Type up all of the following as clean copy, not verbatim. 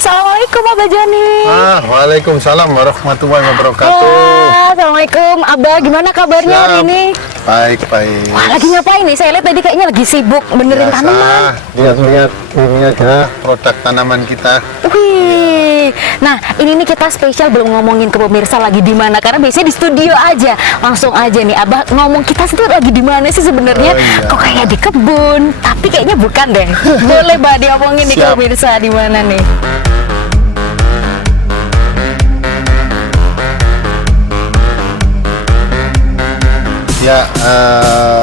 Assalamualaikum Abah Joni. Waalaikumsalam warahmatullahi wabarakatuh. Assalamualaikum Abah, gimana kabarnya hari ini? Baik. Wah, lagi ngapain nih? Saya lihat tadi kayaknya lagi sibuk benerin tanaman. Lihat-lihat ini aja produk tanaman kita. Wih, nah ini nih kita spesial belum ngomongin ke pemirsa lagi di mana, karena biasanya di studio aja. Langsung aja nih Abah ngomong kita itu lagi di mana sih sebenarnya? Iya. Kok kayak di kebun, tapi kayaknya bukan deh. Boleh Bah diomongin nih ke Siap. pemirsa di mana nih? Ya,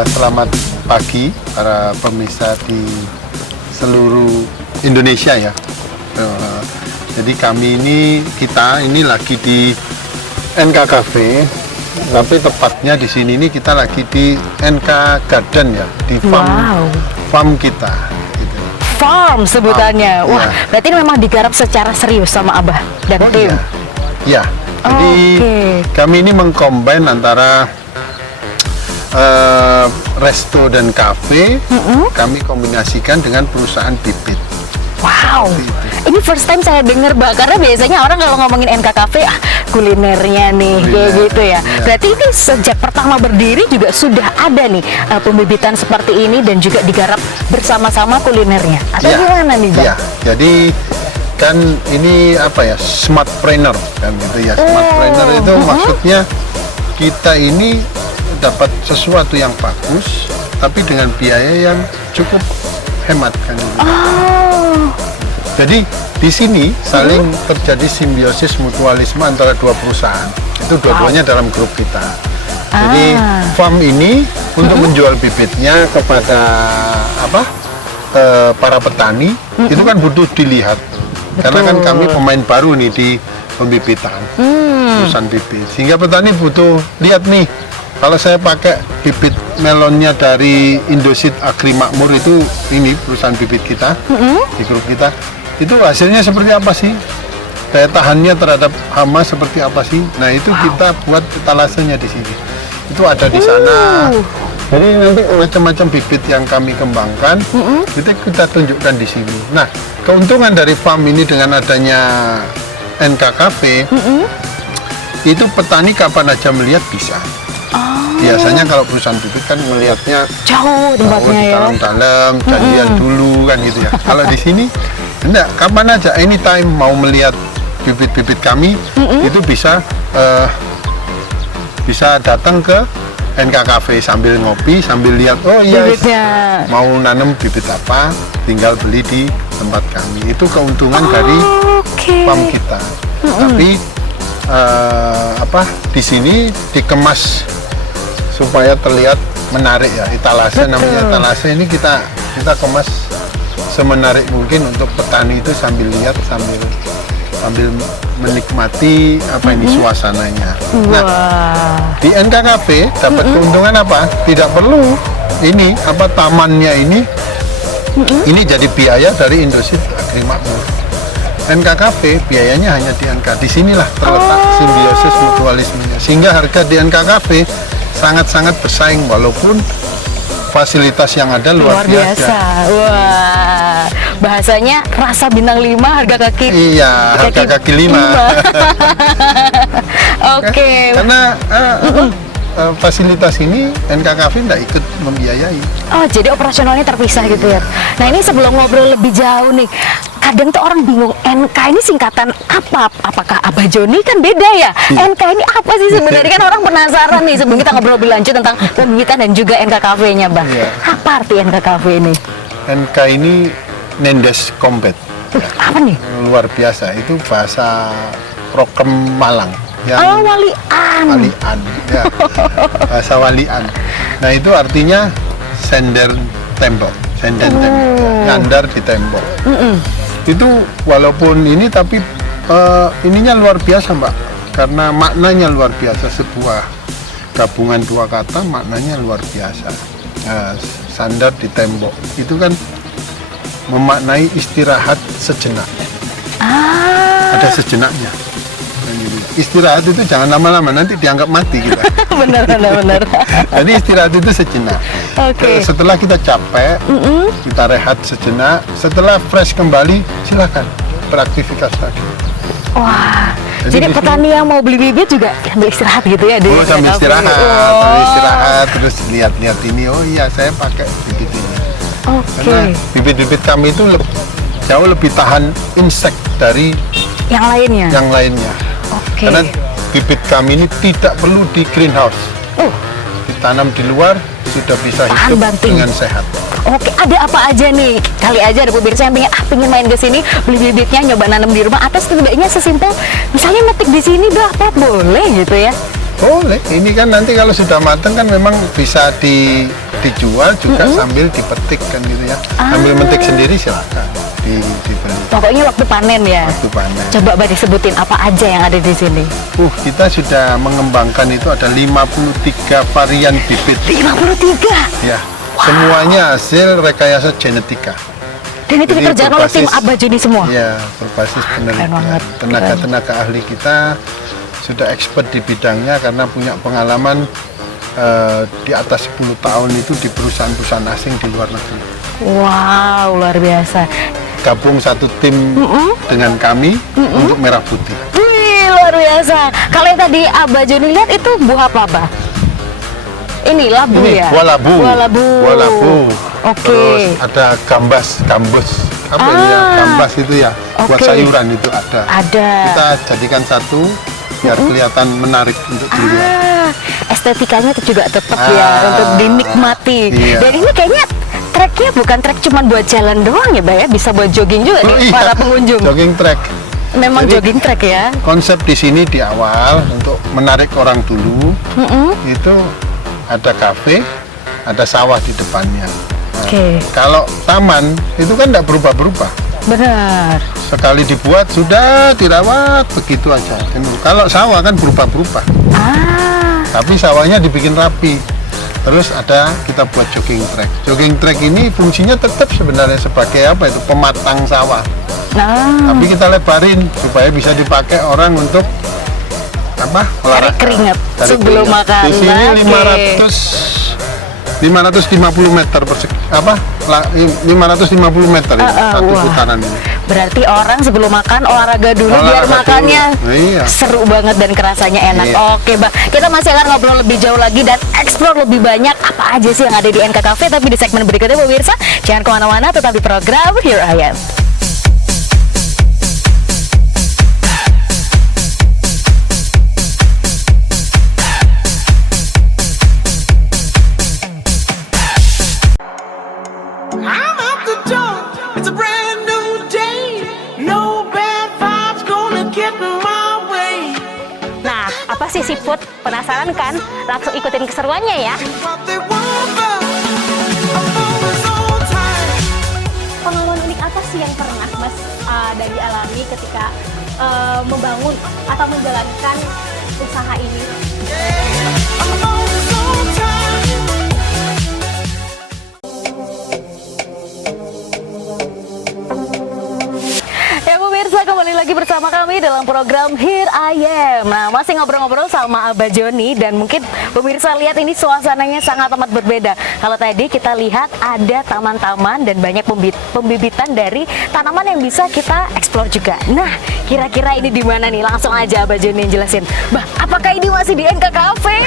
selamat pagi para pemirsa di seluruh Indonesia ya. Jadi kita ini lagi di NK Cafe, tapi tepatnya di sini ini kita lagi di NK Garden ya, di farm kita. Gitu. Farm sebutannya. Farm, Wah, iya. berarti ini memang digarap secara serius sama Abah dan tim. Iya. Jadi kami ini mengcombine antara resto dan kafe, kami kombinasikan dengan perusahaan bibit. Wow, ini first time saya dengar Mbak, karena biasanya orang kalau ngomongin NK Cafe, kulinernya nih, kayak gitu ya. Iya. Berarti ini sejak pertama berdiri juga sudah ada nih pembibitan seperti ini dan juga digarap bersama-sama kulinernya. Atau Iya. gimana nih Mbak? Iya, jadi kan ini apa ya, smartpreneur kan gitu ya. Smartpreneur itu maksudnya kita ini dapat sesuatu yang bagus, tapi dengan biaya yang cukup hemat kan. Gitu. Jadi di sini saling terjadi simbiosis mutualisme antara dua perusahaan. Itu dua-duanya dalam grup kita. Jadi farm ini untuk menjual bibitnya kepada para petani itu kan butuh dilihat. Karena kan kami pemain baru nih di pembibitan perusahaan bibit. Sehingga petani butuh lihat nih. Kalau saya pakai bibit melonnya dari Indoseed Agri Makmur itu, ini perusahaan bibit kita di grup kita, itu hasilnya seperti apa sih? Daya tahannya terhadap hama seperti apa sih? Nah itu kita buat etalasenya di sini. Itu ada di sana. Jadi nanti macam-macam bibit yang kami kembangkan, itu kita tunjukkan di sini. Nah keuntungan dari farm ini dengan adanya NK Cafe, itu petani kapan aja melihat bisa. Biasanya kalau perusahaan bibit kan melihatnya Jauh tempatnya di ya. dalam-dalam, janjian dulu kan gitu ya. Kalau di sini enggak, kapan aja, anytime mau melihat bibit-bibit kami itu bisa datang ke NK Cafe sambil ngopi, sambil lihat, oh iya Bibitnya. mau nanam bibit apa, tinggal beli di tempat kami. Itu keuntungan dari farm kita. Tapi di sini dikemas supaya terlihat menarik ya, etalase. Namanya etalase ini kita kemas semenarik mungkin untuk petani itu sambil lihat, sambil menikmati suasananya. Nah, di NK Cafe dapat keuntungan apa? Tidak perlu tamannya ini jadi biaya dari Indoseed Agri Makmur. NK Cafe biayanya hanya di NK. Disinilah terletak simbiosis mutualismenya. Sehingga harga di NK Cafe sangat-sangat bersaing walaupun fasilitas yang ada luar biasa. Wah, bahasanya rasa bintang 5 harga kaki. Iya, harga kaki 5. Oke. Karena fasilitas ini NK Cafe tidak ikut membiayai. Oh, jadi operasionalnya terpisah gitu ya. Nah, ini sebelum ngobrol lebih jauh nih, kadang tuh orang bingung, NK ini singkatan apa? Apakah Abah Joni kan beda ya? NK ini apa sih sebenarnya? Kan orang penasaran nih sebelum kita ngobrol lebih lanjut tentang pembibitan dan juga NK Cafe-nya, Bang. Iya. Apa arti NK Cafe ini? NK ini Nendes Combat. Apa nih? Luar biasa, itu bahasa prokem Malang. Walian. Walian, ya. Bahasa walian. Nah itu artinya sender tembok, nyandar di tembok. Itu walaupun ini tapi ininya luar biasa Mbak, karena maknanya luar biasa. Sebuah gabungan dua kata maknanya luar biasa. Sandar di tembok itu kan memaknai istirahat sejenak. Ada sejenaknya. Istirahat itu jangan lama-lama, nanti dianggap mati kita. benar. Jadi istirahat itu sejenak. Setelah kita capek, kita rehat sejenak. Setelah fresh kembali, silakan beraktivitas lagi. Wah, Jadi jadi di sini- petani yang mau beli bibit juga sambil istirahat gitu ya? di Oh, sambil kafe. istirahat, Oh. sambil istirahat, terus lihat-lihat ini. Oh iya, saya pakai bibit ini. Oke. Karena bibit-bibit kami itu jauh lebih tahan insek dari Yang lainnya? yang lainnya. Oke. Karena bibit kami ini tidak perlu di greenhouse. Oh, Ditanam di luar sudah bisa Tahan hidup banting. dengan sehat. oke. Ada apa aja nih? Kali aja ada pemirsa yang pengen main ke sini, beli bibitnya, nyoba nanam di rumah, atau setidaknya sesimpel misalnya metik di sini, Bapak boleh gitu ya? Boleh, ini kan nanti kalau sudah matang kan memang bisa dijual juga sambil dipetik kan gitu ya. Sambil metik sendiri silakan dibeli Pokoknya waktu panen ya. waktu panen. Coba Mbak disebutin apa aja yang ada di sini. Kita sudah mengembangkan itu ada 53 varian bibit 53. ya. Semuanya hasil rekayasa genetika. Dan itu Jadi dikerjakan oleh tim berbasis- Abajuni semua. Ya, berbasis penelitian. banget, Tenaga-tenaga ahli kita sudah expert di bidangnya karena punya pengalaman di atas 10 tahun itu di perusahaan-perusahaan asing di luar negeri. Wow, luar biasa. Gabung satu tim dengan kami untuk merah putih. Wih, luar biasa. Kalau yang tadi Abah Joni lihat itu buah apa, Abah? Ini labu Ini ya? buah labu. Buah labu. Buah labu. Oke. Terus ada gambus. Apa ini ya? Gambas itu ya. Buat Oke. sayuran itu ada. Ada. Kita jadikan satu biar kelihatan menarik untuk dilihat. Estetikanya itu juga tetap ya untuk dinikmati. Iya. Dan ini kayaknya treknya bukan trek cuma buat jalan doang ya, Mbak ya? Bisa buat jogging juga nih para pengunjung. Jogging track. Memang Jadi, jogging trek ya. Konsep di sini di awal untuk menarik orang dulu itu ada kafe, ada sawah di depannya. Nah, Oke. Kalau taman itu kan tidak berubah-berubah. Benar. Sekali dibuat sudah dirawat begitu aja. Kalau sawah kan berubah-berubah. Ah, Tapi sawahnya dibikin rapi. Terus ada kita buat jogging track. Jogging track ini fungsinya tetap sebenarnya sebagai apa itu pematang sawah. nah, Tapi kita lebarin supaya bisa dipakai orang untuk apa? tarik keringat Tarik sebelum keringat. makan. Di sini Oke. 550 meter persegi, 550 meter ini, satu wah. putaran ini. Berarti orang sebelum makan olahraga dulu biar Olahraga makannya dulu. Iya. seru banget dan kerasanya enak. Iya. Oke, Mbak. Kita masih akan ngobrol lebih jauh lagi dan explore lebih banyak apa aja sih yang ada di NK Cafe. Tapi di segmen berikutnya, pemirsa, jangan kemana-mana, tetap di program Here I Am. I'm out the door. It's a brand new day. No bad vibes gonna get in my way. Nah, apa sih seafood? Penasaran kan? Langsung ikutin keseruannya ya. What they want, but I'm always on time. Pengalaman unik apa sih yang pernah Mas Dagi alami ketika membangun atau menjalankan usaha ini? I'm always on time. Ya pemirsa, kembali lagi bersama kami dalam program Here I Am. Nah, masih ngobrol-ngobrol sama Abah Joni dan mungkin pemirsa lihat ini suasananya sangat amat berbeda. Kalau tadi kita lihat ada taman-taman dan banyak pembibitan dari tanaman yang bisa kita eksplor juga. Nah, kira-kira ini di mana nih? Langsung aja Abah Joni yang jelasin. Bah, apakah ini masih di NK Cafe?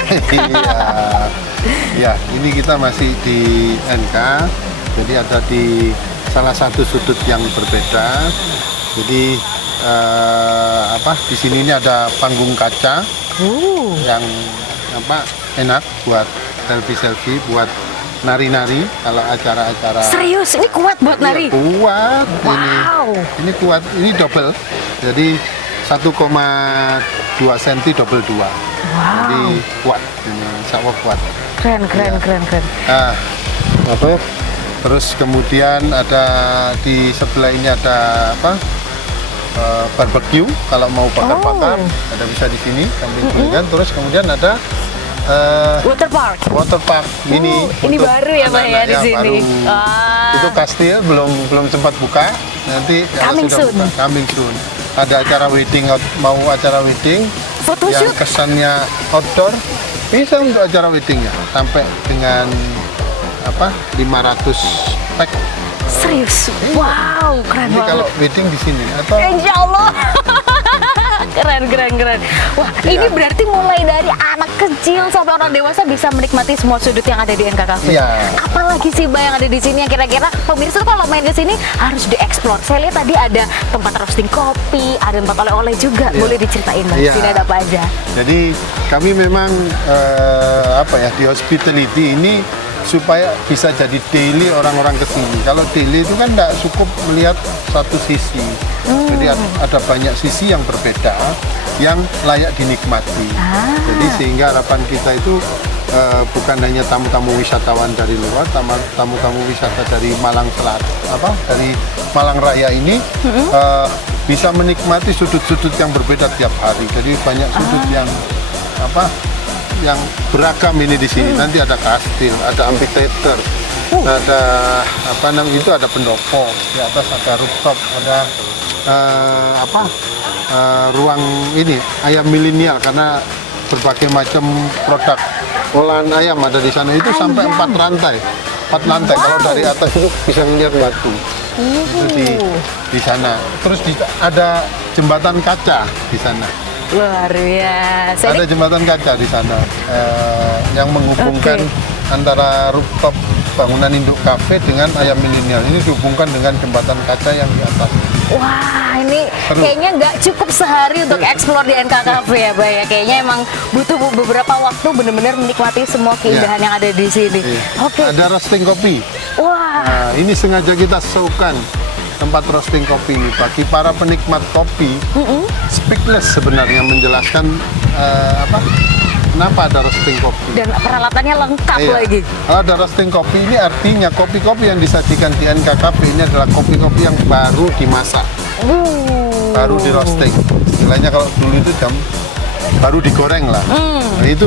Iya, ini kita masih di NK, jadi ada di salah satu sudut yang berbeda. Jadi di sini ini ada panggung kaca yang enak buat selfie, buat nari-nari kalau acara-acara. Serius, ini kuat buat nari? Kuat Wow. ini kuat, ini double. Jadi 1,2 cm double 2. Jadi kuat, ini insya Allah kuat. Keren. Nah, terus kemudian ada di sebelah ini ada barbecue kalau mau bakar-bakar, ada bisa di sini sambil kuliah. Terus kemudian ada Water park. ini. Ini untuk baru ya, Pak, ya, anak-anak di sini. baru. Ah. Itu kastil belum sempat buka. Nanti kalau Coming sudah soon. buka, coming soon. Ada acara wedding, mau acara wedding yang Photoshoot. kesannya outdoor, bisa untuk acara weddingnya sampai dengan 500 pack Serius? Wow, keren Ini banget. kalau wedding di sini atau Insya Allah. Keren. Wah, ini berarti mulai dari anak kecil sampai orang dewasa bisa menikmati semua sudut yang ada di NK Cafe. Iya. Apalagi sih Mbak yang ada di sini yang kira-kira pemirsa tuh kalau main ke sini harus dieksplor. Saya lihat tadi ada tempat roasting kopi, ada tempat oleh-oleh juga. Iya. Boleh diceritain Mbak, Iya. sini ada apa aja? Jadi kami memang di hospitality ini supaya bisa jadi daily orang-orang kesini. Kalau daily itu kan tidak cukup melihat satu sisi. Jadi ada banyak sisi yang berbeda yang layak dinikmati. Jadi sehingga harapan kita itu bukan hanya tamu-tamu wisatawan dari luar, tamu-tamu wisata dari Malang dari Malang Raya ini bisa menikmati sudut-sudut yang berbeda tiap hari. Jadi banyak sudut yang beragam ini di sini. Nanti ada kastil, ada amphitheater, ada ada pendopo, di atas ada rooftop, ada ruang ini ayam milenial karena berbagai macam produk olahan ayam ada di sana. Itu sampai 4 lantai. Kalau dari atas itu bisa melihat batu. Itu di sana. Terus ada jembatan kaca di sana. Luar biasa. Ada jembatan kaca di sana yang menghubungkan antara rooftop bangunan induk kafe dengan ayam milenial. Ini dihubungkan dengan jembatan kaca yang di atas. Wah, ini Seru. kayaknya nggak cukup sehari untuk eksplor di NK Cafe ya, Mbak ya. Kayaknya emang butuh beberapa waktu benar-benar menikmati semua keindahan yang ada di sini. Iya. Oke. Ada roasting kopi. Wah, Nah, ini sengaja kita show-kan tempat roasting kopi ini bagi para penikmat kopi. Speechless sebenarnya menjelaskan kenapa ada roasting kopi. dan peralatannya lengkap Iya. lagi. Kalau ada roasting kopi ini artinya kopi-kopi yang disajikan di NKKP ini adalah kopi-kopi yang baru dimasak, baru di roasting. Istilahnya kalau dulu itu baru digoreng lah. Nah, itu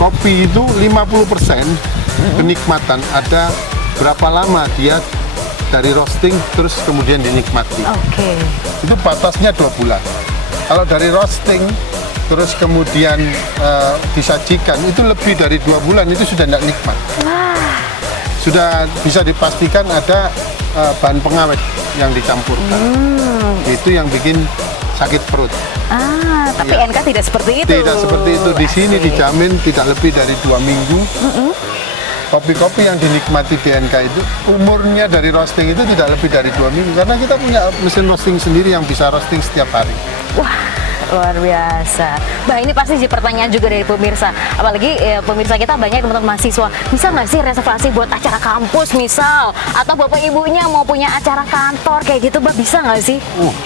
kopi itu 50% kenikmatan ada berapa lama dia dari roasting terus kemudian dinikmati. Oke. Itu batasnya 2 bulan. Kalau dari roasting terus kemudian disajikan itu lebih dari 2 bulan itu sudah tidak nikmat. Sudah bisa dipastikan ada bahan pengawet yang dicampurkan. Itu yang bikin sakit perut. Tapi Iya. NK tidak seperti itu. Tidak seperti itu. Di sini Asik. dijamin tidak lebih dari 2 minggu. Kopi-kopi yang dinikmati di NK itu umurnya dari roasting itu tidak lebih dari 2 minggu karena kita punya mesin roasting sendiri yang bisa roasting setiap hari. Wah, luar biasa. Mbak, ini pasti jadi pertanyaan juga dari pemirsa. Apalagi pemirsa kita banyak teman-teman mahasiswa. Bisa nggak sih reservasi buat acara kampus misal? Atau bapak ibunya mau punya acara kantor kayak gitu, Mbak, bisa nggak sih?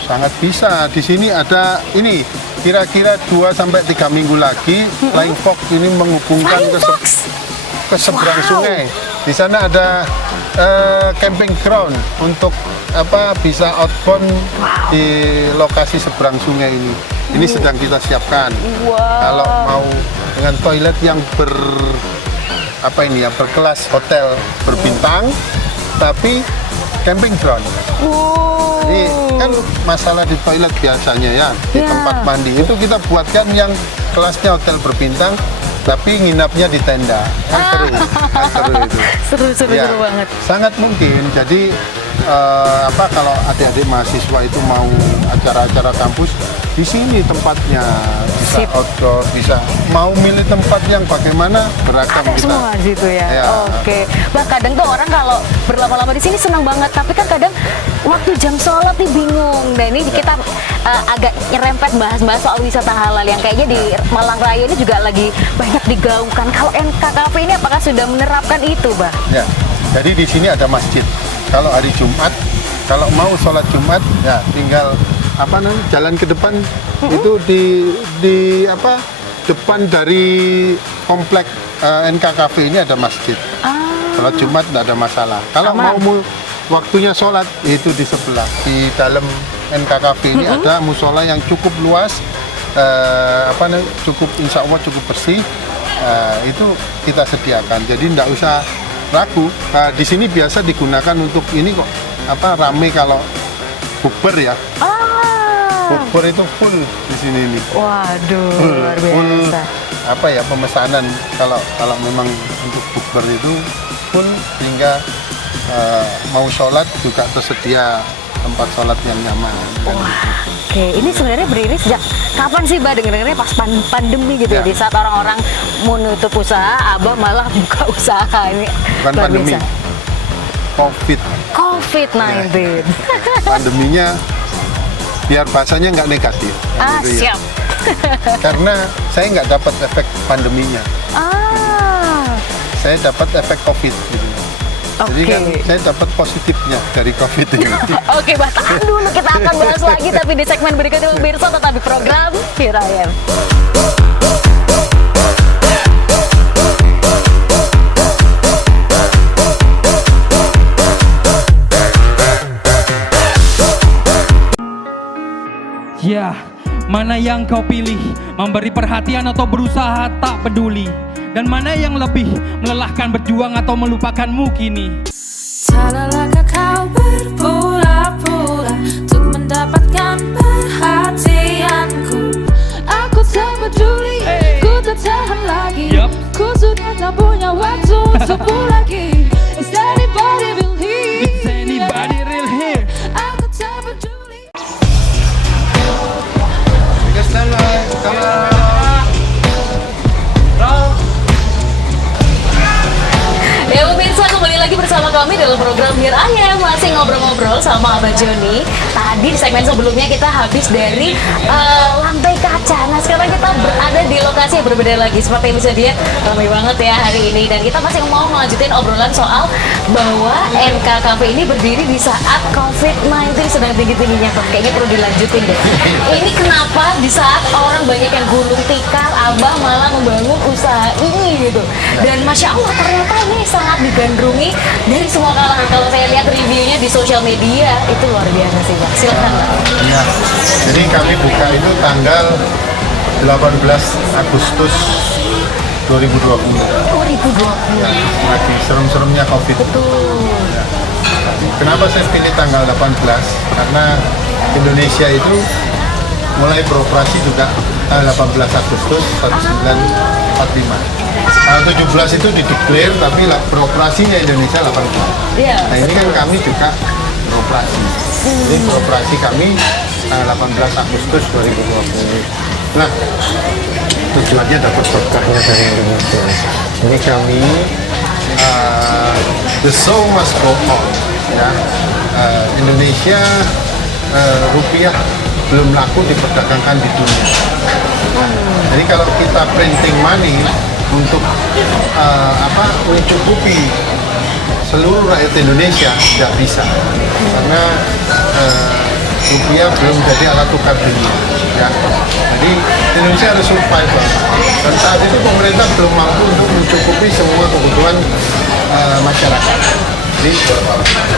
Sangat bisa. Di sini ada ini kira-kira 2-3 minggu lagi Flying Fox ini menghubungkan Flying Fox? ke seberang Wow. sungai. Di sana ada camping ground untuk bisa outbound di lokasi seberang sungai ini. Ini sedang kita siapkan. Wow. Kalau mau dengan toilet yang berkelas hotel berbintang, tapi camping ground. Jadi kan masalah di toilet biasanya ya di Ya. tempat mandi itu kita buatkan yang kelasnya hotel berbintang, tapi nginapnya di tenda. Kan seru itu. Seru Ya, banget. sangat mungkin. Jadi kalau adik-adik mahasiswa itu mau acara-acara kampus di sini tempatnya bisa Sip. outdoor, bisa mau milih tempat yang bagaimana beragam Ada kita. semua di situ ya. Ya. Oke. Bah, kadang tuh orang kalau berlama-lama di sini senang banget, tapi kan kadang waktu jam sholat nih bingung. Dan ini kita agak nyerempet bahas-bahas soal wisata halal yang kayaknya di Malang Raya ini juga lagi banyak digaungkan. Kalau NK Cafe ini apakah sudah menerapkan itu, Bah? Ya, jadi di sini ada masjid. Kalau hari Jumat, kalau mau sholat Jumat, ya tinggal jalan ke depan itu di depan dari komplek NK Cafe ini ada masjid. Sholat Jumat tidak ada masalah. Kalau Aman. mau waktunya sholat itu di sebelah di dalam NK Cafe ini ada musola yang cukup luas, cukup insya Allah cukup bersih. Itu kita sediakan. Jadi tidak usah ragu. Di sini biasa digunakan untuk ini kok rame kalau bukber ya. Bukber itu full di sini ini. Waduh, luar Full biasa. pemesanan kalau memang untuk bukber itu full hingga mau sholat juga tersedia tempat sholat yang nyaman. Oke, ini sebenarnya berdiri sejak kapan sih, Mbak? Dengar-dengarnya pas pandemi gitu ya. Ya. Di saat orang-orang mau nutup usaha, Abah malah buka usaha ini. Bukan Luar pandemi, biasa. COVID-19. Pandeminya biar bahasanya nggak negatif. Gitu ya. Siap. Karena saya nggak dapat efek pandeminya, saya dapat efek COVID gitu. Jadi Oke. kan saya dapat positifnya dari COVID ini. Oke, Mbak, tahan dulu. Kita akan bahas lagi, tapi di segmen berikutnya pemirsa tetap di program Here I Am. Ya, mana yang kau pilih? Memberi perhatian atau berusaha tak peduli? Dan mana yang lebih melelahkan, berjuang atau melupakanmu kini? Salahkah kau berpura-pura untuk mendapatkan perhatianku? Aku tak peduli, ku tak tahan lagi. Yup. Ku sudah tak punya waktu untukmu lagi. Is anybody real here? Is anybody real here? Aku tak peduli. Ya pemirsa, kembali lagi bersama kami dalam program Here I Am. Masih ngobrol-ngobrol sama Abah Joni. Tadi di segmen sebelumnya kita habis dari lantai kaca. Nah sekarang kita berada di lokasi yang berbeda lagi. Seperti yang bisa dilihat, ramai banget ya hari ini. Dan kita masih mau melanjutin obrolan soal bahwa NK Cafe ini berdiri di saat COVID-19 sedang tinggi-tingginya. Tuh, kayaknya perlu dilanjutin deh. Ini kenapa di saat orang banyak yang gulung tikar, Abah malah membangun usaha ini gitu. Dan Masya Allah ternyata ini sangat digandrungi dari semua kalangan. Kalau saya lihat reviewnya di sosial media itu luar biasa sih, Pak. Silakan, Pak. Ya, jadi kami buka itu tanggal 18 Agustus 2020. 2020. Lagi serem-seremnya COVID. Betul. Kenapa saya pilih tanggal 18? Karena Indonesia itu mulai beroperasi juga tanggal 18 Agustus 1945. Tanggal 17 itu dideklar, tapi beroperasinya Indonesia 18. Iya. Nah ini kan kami juga beroperasi. Jadi beroperasi kami tanggal 18 Agustus 2020. Nah, tujuannya dapat berkahnya dari Indonesia. Ini kami the show must go on. Ya, Indonesia rupiah belum laku diperdagangkan di dunia. Jadi kalau kita printing money untuk mencukupi seluruh rakyat Indonesia tidak bisa, karena rupiah belum jadi alat tukar dunia. Ya. Jadi Indonesia harus survival. Dan saat itu pemerintah belum mampu untuk mencukupi semua kebutuhan masyarakat. Jadi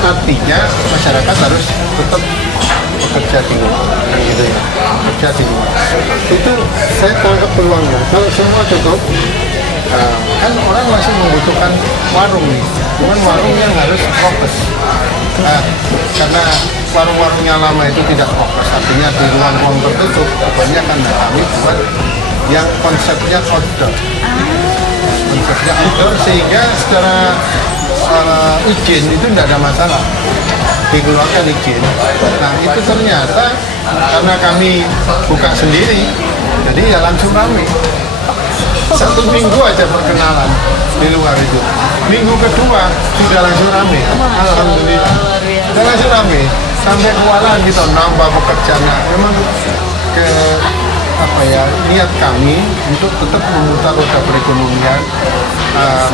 artinya masyarakat harus tetap bekerja di luar, gitu ya. Bekerja di luar. Itu saya tangkap peluangnya. Kalau semua cukup, kan orang masih membutuhkan warung nih. Cuman warungnya harus fokus. Karena warung-warungnya lama itu tidak fokus, artinya di ruang-ruang tertutup, kebanyakan kami buat yang konsepnya outdoor. Konsepnya outdoor sehingga secara izin itu tidak ada masalah, dikeluarkan izin. Nah itu ternyata karena kami buka sendiri, jadi ya langsung ramai. Satu minggu aja perkenalan di luar itu. Minggu kedua sudah langsung ramai. Alhamdulillah. Sudah langsung ramai. Sampai kewalahan kita nambah pekerjaan. Memang niat kami untuk tetap memutar roda perekonomian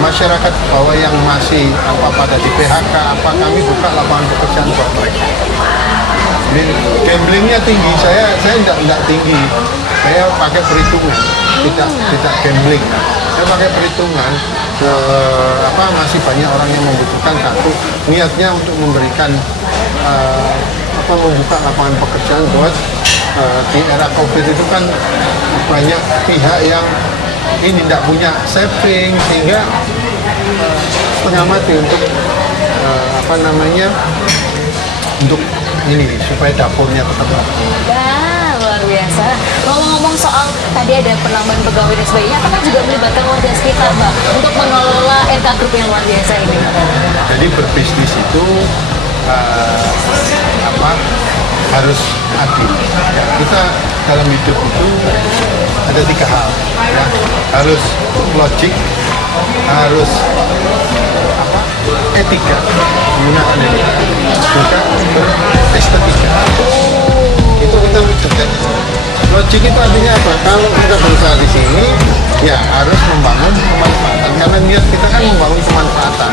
masyarakat bawah yang masih pada di PHK, kami buka lapangan pekerjaan buat mereka. Jadi gamblingnya tinggi, saya tidak tinggi, saya pakai perhitungan, tidak gambling. Saya pakai perhitungan, masih banyak orang yang membutuhkan, satu niatnya untuk memberikan membuka lapangan pekerjaan buat di era COVID itu kan banyak pihak yang ini tidak punya saving sehingga setengah mati untuk untuk ini supaya dapurnya tetap laku. Nah, luar biasa. Ngomong-ngomong soal tadi ada penambahan pegawai dan sebagainya, apakah juga melibatkan warga sekitar, Mbak, untuk mengelola NK Group yang luar biasa ini? Jadi berbisnis itu harus adil. Kita dalam hidup itu ada 3 hal, ya. Harus logik, harus etika, menggunakan etika, juga berestetika. Itu kita wujudkan. Logik itu artinya apa? Kalau kita berusaha di sini, ya harus membangun kemanfaatan. Karena niat kita kan membangun kemanfaatan.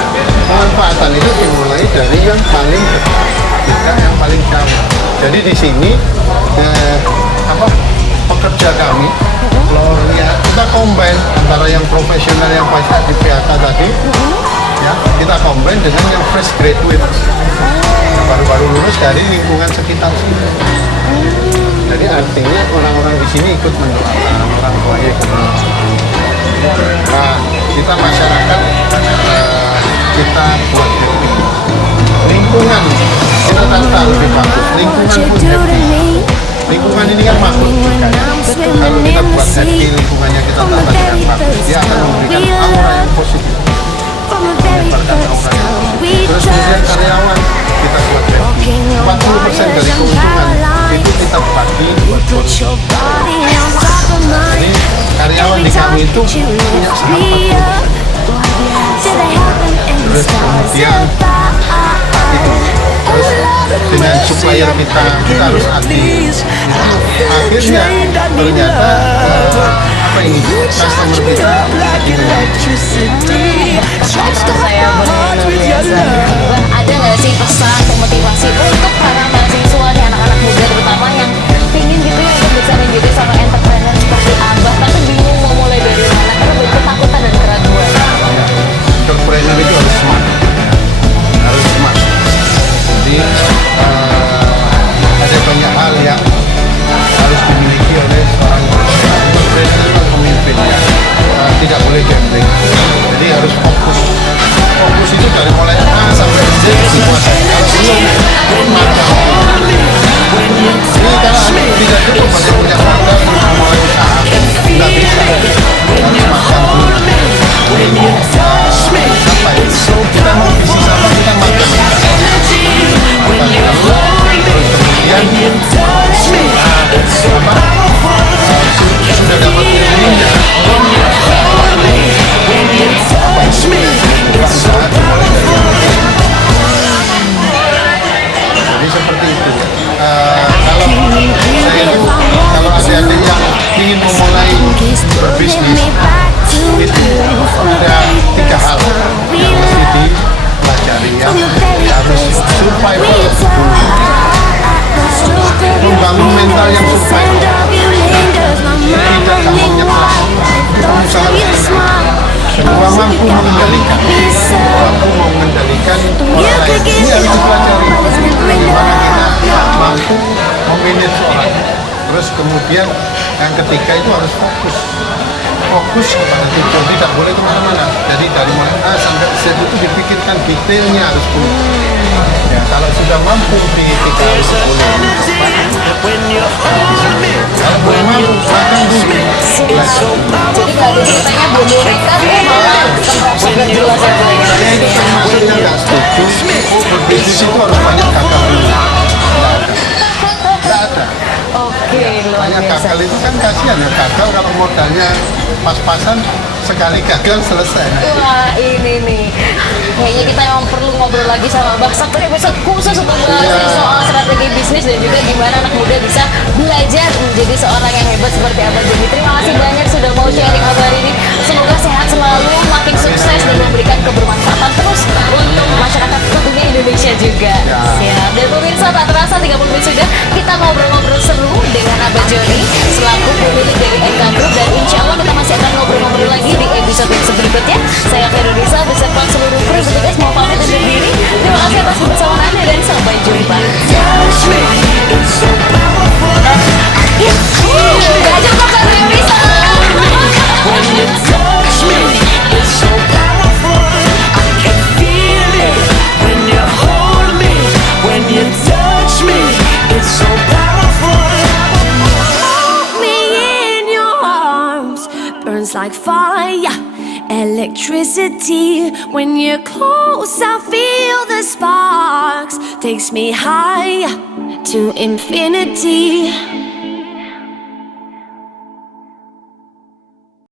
Kemanfaatan itu dimulai dari yang paling dekat, tidak yang paling jauh. Jadi di sini pekerja kami, ya kita combine antara yang profesional yang pasti di PHK tadi, ya kita combine dengan yang fresh graduate, yang baru-baru lulus dari lingkungan sekitar sini. Jadi artinya orang-orang di sini ikut mendoakan, orang tuanya ikut mendoakan. Nah, kita masyarakat kita buat happy. Lingkungan kita tata lebih bagus. Lingkungan pun happy. Lingkungan ini kan makhluk juga. Kalau kita buat happy, lingkungannya kita tata dengan bagus, dia akan memberikan aura yang positif. Menyebarkan aura yang positif. Terus kemudian karyawan kita buat happy. 40% dari keuntungan itu kita bagi buat volunteer. Jadi karyawan di kami itu punya saham 40%. Terus kemudian terus dengan supplier kita harus adil. Akhirnya ternyata customer kita Saya benar-benar biasa. Ada nggak sih pesan atau motivasi untuk para mahasiswa nih, anak-anak muda terutama yang pingin gitu ya untuk bisa menjadi seorang entrepreneur seperti Abah, tapi bingung mau mulai dari mana karena banyak ketakutan dan keraguan. Entrepreneur itu harus smart, harus smart. Jadi ada banyak hal yang harus dimiliki oleh seorang entrepreneur. Entrepreneur itu pemimpin, ya. Tidak boleh gambling. Jadi harus fokus. Fokus itu dari mulai A sampai Z dikuasai. Kalau belum, maka ini kalau tidak cukup pada punya modal untuk memulai usaha, tidak bisa. Harus makan dulu. Apa ya? Kita mau bisnis apa, kita makan. Kemudian sudah dapat ilmunya, jadi seperti itu. Kalau adik-adik yang ingin memulai berbisnis, itu ada 3 hal yang mesti dipelajari, ya. Harus survival, membangun mental yang survival, tidak gampang nyerah, kedua mampu mengendalikan orang lain. Ini harus dipelajari. Bagaimana kita mampu memanage orang. Terus kemudian yang ketiga itu harus fokus kepada tujuan, tidak boleh kemana-mana. Jadi dari mulai A sampai Z itu dipikirkan detailnya harus penuh. Ya, kalau sudah mampu di 3 hal itu boleh. Kalau boleh mampu, makan dulu. Jadi kalau ceritanya belum mereka malah terpaksa jelas ya. Saya itu termasuknya nggak setuju. Berbisnis itu harus banyak gagal dulu. Nggak ada. Oke, luar Banyak biasa. gagal itu kan kasihan ya, gagal kalau modalnya pas-pasan, sekali gagal selesai. Wah, ini nih. Kayaknya kita memang perlu ngobrol lagi sama Abah. Satu episode khusus untuk bahas soal strategi bisnis dan juga gimana anak muda bisa belajar menjadi seorang yang hebat seperti Abah Joni. Terima kasih banyak sudah mau sharing Abah hari ini. Semoga sehat selalu, makin sukses dan memberikan kebermanfaatan terus untuk masyarakat tentunya Indonesia juga. Siap. Dan pemirsa, tak terasa 30 menit sudah kita ngobrol-ngobrol seru dengan Abah Joni selaku pemilik dari NK Group, dan insya Allah kita masih akan ngobrol-ngobrol lagi di episode yang berikutnya. Saya Ferodisa beserta seluruh kru bertugas mau pamit undur diri. Terima kasih atas kebersamaan Anda dan sampai jumpa. Gak jumpa Kak Ferodisa. When you touch me, it's so powerful. I can feel it when you hold me. When you touch me, it's so powerful. like fire, electricity. When you're close, I feel the sparks. Takes me high to infinity.